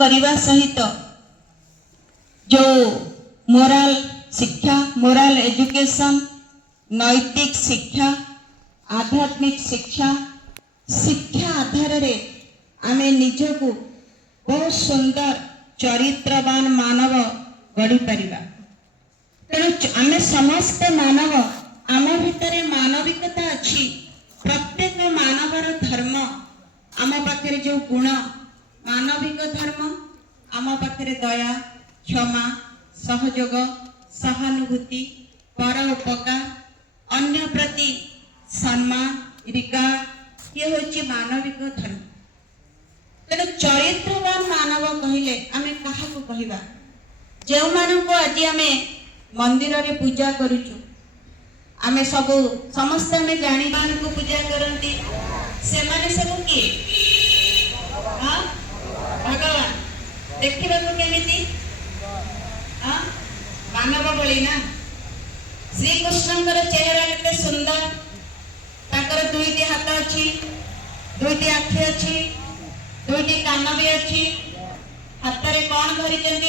करने सहित जो मोराल शिक्षा मोराल एजुकेशन नैतिक शिक्षा आध्यात्मिक शिक्षा शिक्षा आधार रे आमे निजको बहुत सुंदर चरित्रवान मानव गढ़ी परिबा। तेणु आमे समस्त मानव आम भितर मानविकता अच्छी प्रत्येक मानवर धर्म आम पाखे जो गुण मानविक धर्म आम पाखे दया क्षमा सहयोग सहानुभूति परोपकार अन्य प्रति सम्मान रिगार्ड ये होची मानविक धर्म। तेणु चरित्रवान मानव कहले आमे काहाको कहिबा जो मानको आज आमे मंदिर रे पूजा करूचु आमे सब समस्त आमे जानी मान को पूजा करंती से माने सब की हां भगवान देखिबा को केमिति हां मानव बळी ना श्री कृष्णकर चेहरा केते सुंदर ताकर दुईटी हाथ अच्छी दुईटी आखि अच्छी दुईटी कान भी अच्छी हाथ रे कौन धरिचंदी